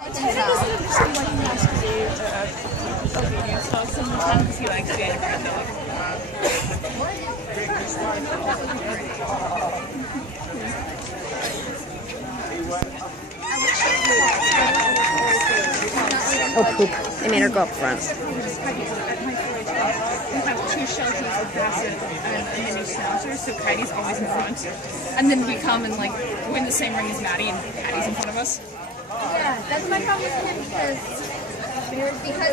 Sometimes he likes being around dog. Oh, poop. They made her go up front. We have two shelters with passive and a mini schnauzer, so Kylie's always in front. And then we come and like we're in the same ring as Maddie, and Kylie's in front of us. Yeah, that's my problem with him because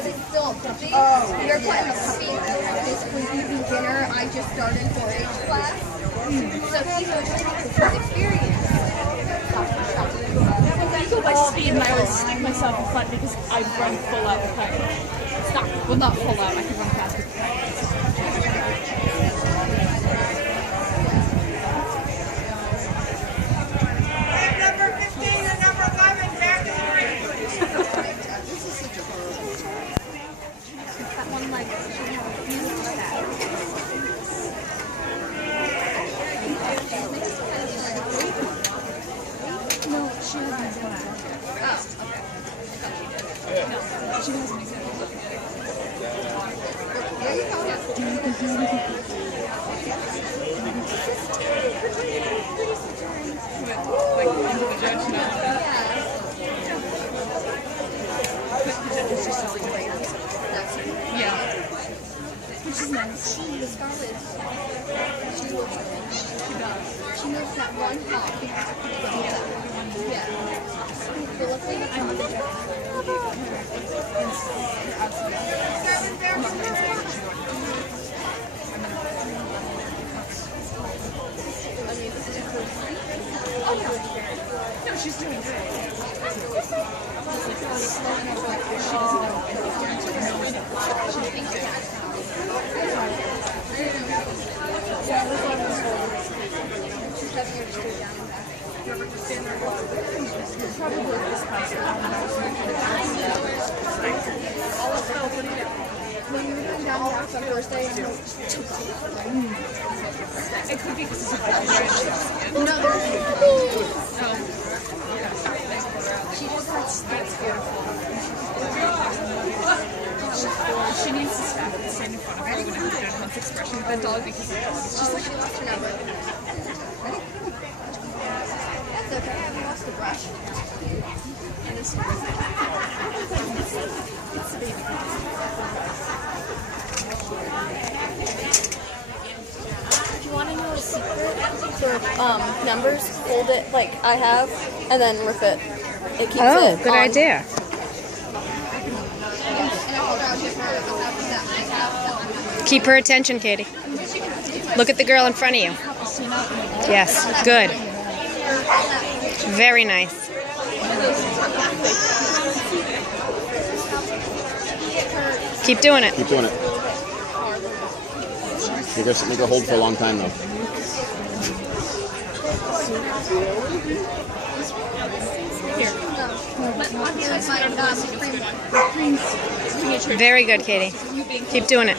he's still a puppy. We're putting a puppy basically eating dinner. I just started 4-H class, so he's learning his experience. I go by speed and I always stick myself in front because I run full out with Kylie. Well, not full out, I can run fast with Kylie. Number 15 and number 11 back to the ring. That one like No, she hasn't done that. oh, okay. No, she hasn't exactly. There you go. Like, into the judge now. But the judge is just telling me. Yeah. Which is nice. Scarlet. She knows that one hop. Yeah. No, she's doing great. When you were doing down walks on Thursday, It could be because it's a no, there's She just has that's beautiful. She needs to stop and stand in front of her when it comes down to expression with that dog because it's just like she lost her number. That's okay, I haven't lost the brush. it's a baby. Do you want to know a secret for numbers? Hold it like I have, and then rip it. It keeps it good on. idea. Keep her attention, Katie. Look at the girl in front of you. Yes, good. Very nice. Keep doing it. Keep doing it. Make her hold for a long time, though. Very good, Katie. Keep doing it.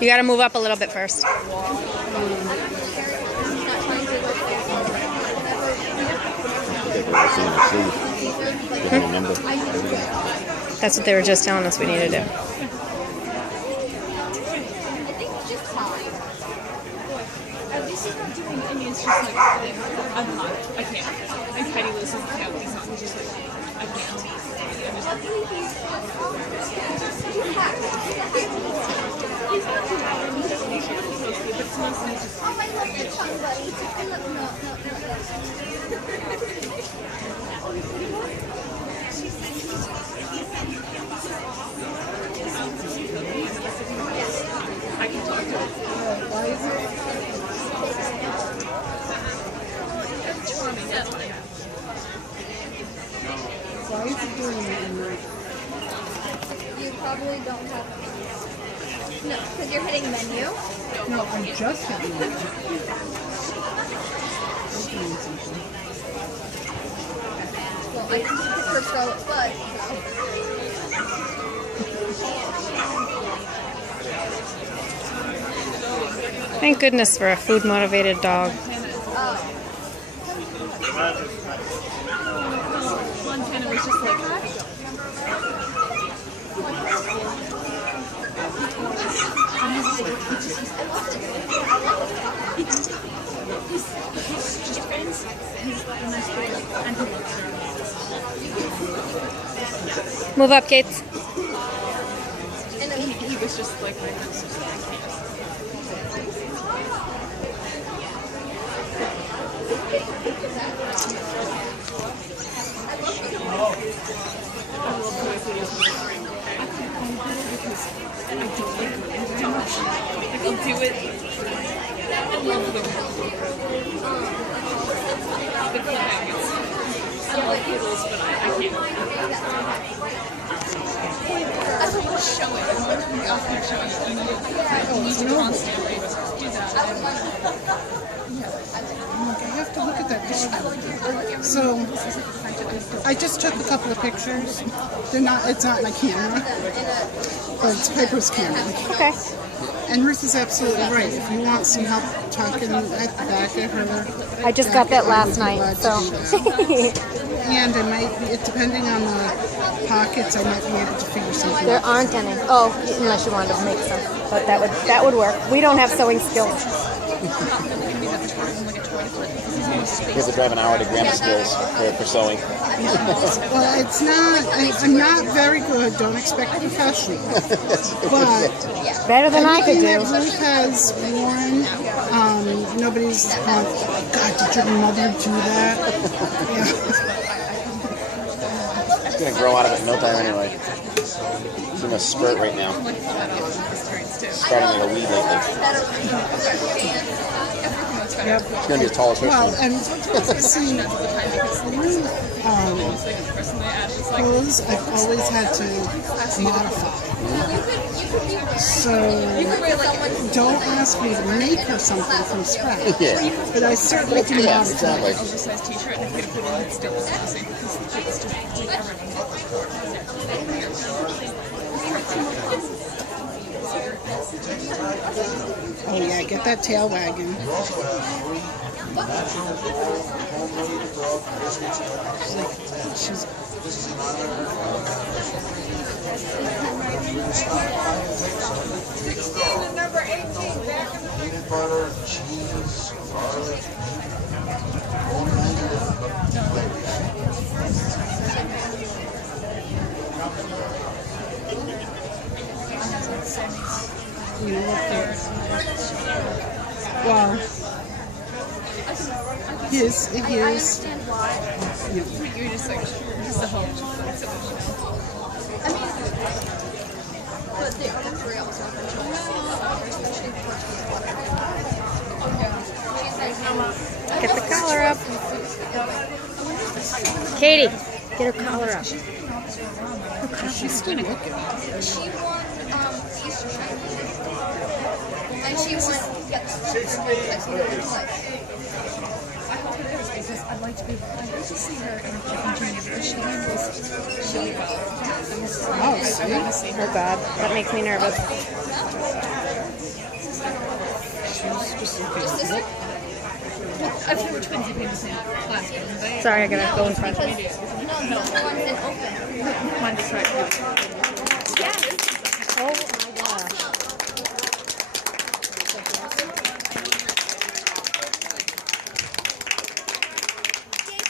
You got to move up a little bit first. That's what they were just telling us we need to do. At least he's not doing, I mean, it's just like, I'm not, I can't. And Kylie loses the count, he's not, he's just like, I can't. He's not too bad, he's just but it's mostly just. Oh, I love the tongue buddy. I love, no. I can talk to him. Why is it? Charming, that's what I have. Why is it doing it? You probably don't have. No, because you're hitting menu. No, I'm just hitting it. Well, I can just pick her Scarlet Bud. Thank goodness for a food-motivated dog. Montana was just like, Move up, Kate. He was just like my friend. I'll do it. I love them. The flags. I like poodles, but I can't. That's a little showing. I'm often showing. You need to constantly do that. I have to look at that dog. So, I just took a couple of pictures. They're not. It's not my camera, but it's Piper's camera. Okay. And Ruth is absolutely right. If you want some help talking at the back of her, I just got that last night, so. And I might be, depending on the pockets, I might be able to figure something There out. aren't any. Oh, unless you wanted to make some. But that would work. We don't have sewing skills. You have to drive an hour to Grandma Skills for sewing. Well, it's not. I'm not very good. Don't expect a professional. But Better than I could everything do. that Ruth has worn, nobody's. God, did your mother do that? She's gonna grow out of it in no time anyway. She's in a spurt right now. Starting like a weed lately. Yep. She's gonna be as tall as her. Well, and see, clothes I've always had to modify. So don't ask me to make her something from scratch. Yeah. But I certainly can Yeah, modify. exactly. Oversized t-shirt and I could put on it still the same because it's just like everything. Oh yeah, get that tail wagging. She's 16 and number 18 back in the Peanut butter, cheese, garlic. you know what well, here's You're just like, just the whole. But the other three also have especially Get the collar up. Katie, get her collar up. she's still looking. She won Easter Chinese. And she won I'd like to be. I'd like to see her in a junior because she handles really well. Oh, see? Oh God, that makes me nervous. She's just looking. I've never twins in the same class. Sorry, I gotta go in front. formed and open. Mine is right. Oh,